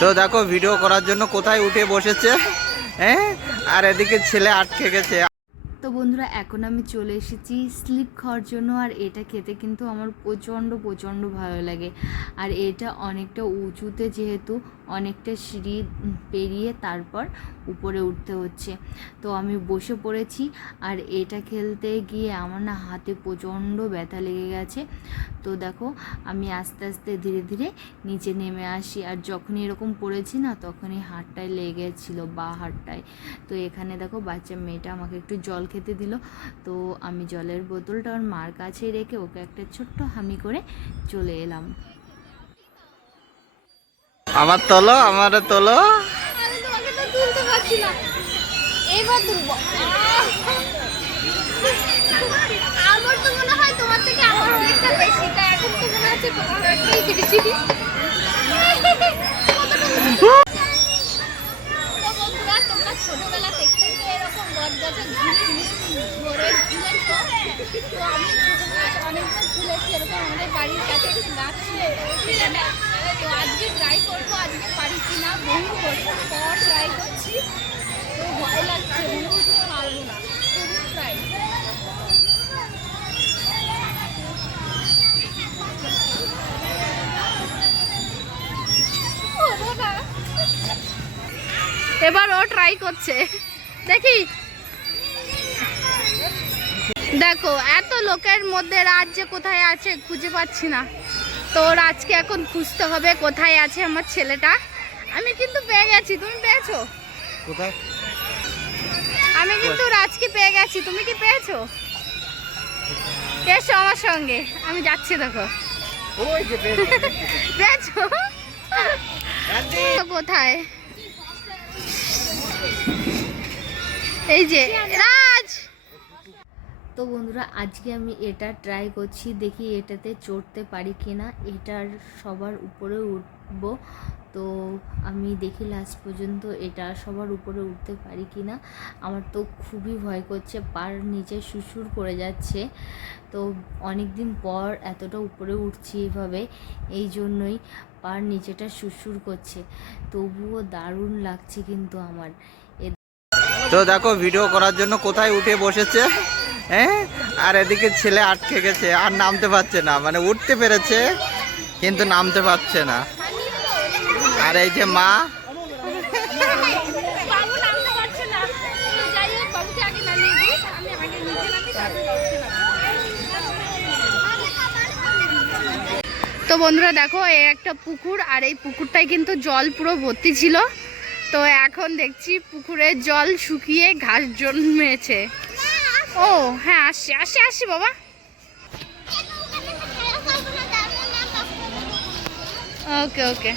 তো দেখো ভিডিও করার জন্য কোথায় উঠে বসেছে, হ্যাঁ, আর এদিকে ছেলে আটকে গেছে। তো বন্ধুরা এখন আমি চলে এসেছি স্লিপ খাওয়ার জন্য। আর এটা খেতে কিন্তু আমার প্রচণ্ড ভালো লাগে। আর এটা অনেকটা উঁচুতে, যেহেতু অনেকটা সিঁড়ি পেরিয়ে তারপর উপরে উঠতে হচ্ছে। তো আমি বসে পড়েছি। আর এটা খেলতে গিয়ে আমার না হাতে প্রচণ্ড ব্যথা লেগে গেছে। তো দেখো আমি আস্তে আস্তে ধীরে ধীরে নিচে নেমে আসি। আর যখনই এরকম পড়েছি না, তখনই হাতটায় লেগেছিলো, বা হাতটায়। তো এখানে দেখো বাচ্চা মেয়েটা আমাকে একটু জল খেতে দিল। তো আমি জলের বোতলটা ওর মার কাছে রেখে ওকে একটা ছোট্ট হামি করে চলে এলাম। আমার তোলো, আমার তোলো। আমি তোমাকে তো তুলতে পারছি না, এবার তুলবো। আমার তো মনে হয় তোমার থেকে আমার অনেকটা বেশি, তাই এখন তো মনে হচ্ছে তোমার অনেকটাই বেশি। তো বন্ধুরা, তোমরা ছোটবেলা থেকে এরকম বটগাছে ঘুরে ঝুলেছো। তো আমি ছোটবেলায় অনেকবার ঝুলেছি এরকম। আমাদের বাড়ির কাছে একটা গাছ ছিল, সেখানে। তো আজকে ট্রাই করবো, আজকে পারি কিনা। বহু বছর পর ট্রাই করছি। তো ভয় লাগছে, মনে হচ্ছে পারবো না। তবু ট্রাই। এবার ও ট্রাই করছে, দেখি। দেখো এত লোকের মধ্যে রাজ যে কোথায় আছে খুঁজে পাচ্ছি না। তো রাজকে এখন খুঁজতে হবে কোথায় আছে আমার ছেলেটা। আমি কিন্তু পেয়ে গেছি, তুমি পেয়েছো? কোথায়? আমি কিন্তু রাজকে পেয়ে গেছি, তুমি কি পেয়েছো? এসো আমার সঙ্গে, আমি যাচ্ছি। দেখো ওই যে পেয়েছো? কোথায়? এই যে রাজ। তো বন্ধুরা আজকে আমি এটা ট্রাই করছি, দেখি এটাতে চড়তে পারি কিনা, এটার সবার উপরে উঠব। তো আমি দেখি লাস্ট পর্যন্ত এটা সবার উপরে উঠতে পারি কিনা। আমার তো খুবই ভয় করছে, পার নিচে সুসুর করে যাচ্ছে। তো অনেক দিন পর এতটা উপরে উঠছি এভাবে, এই জন্যই পার নিচেটা সুসুর করছে। তবুও দারুণ লাগছে কিন্তু আমার। তো দেখো ভিডিও করার জন্য কোথায় উঠে বসেছে, হ্যাঁ, আর এদিকে ছেলে আটকে গেছে, আর নামতে পারছে না। মানে উঠতে পেরেছে কিন্তু নামতে পারছে না। আর এই যে মা, বাবু নামতে পারছে না। তো যাই হোক, বাবুকে আগে নামিয়ে দিই, আমি আগে নিচে নামি, তারপরে বাবুকে নামাবো। তো বন্ধুরা দেখো, এই একটা পুকুর। আর এই পুকুরটায় কিন্তু জল পুরো ভর্তি ছিল। তো এখন দেখছি পুকুরের জল শুকিয়ে ঘাস জন্মেছে। ও হ্যাঁ, আসছি আসছি আসছি বাবা। ওকে ওকে।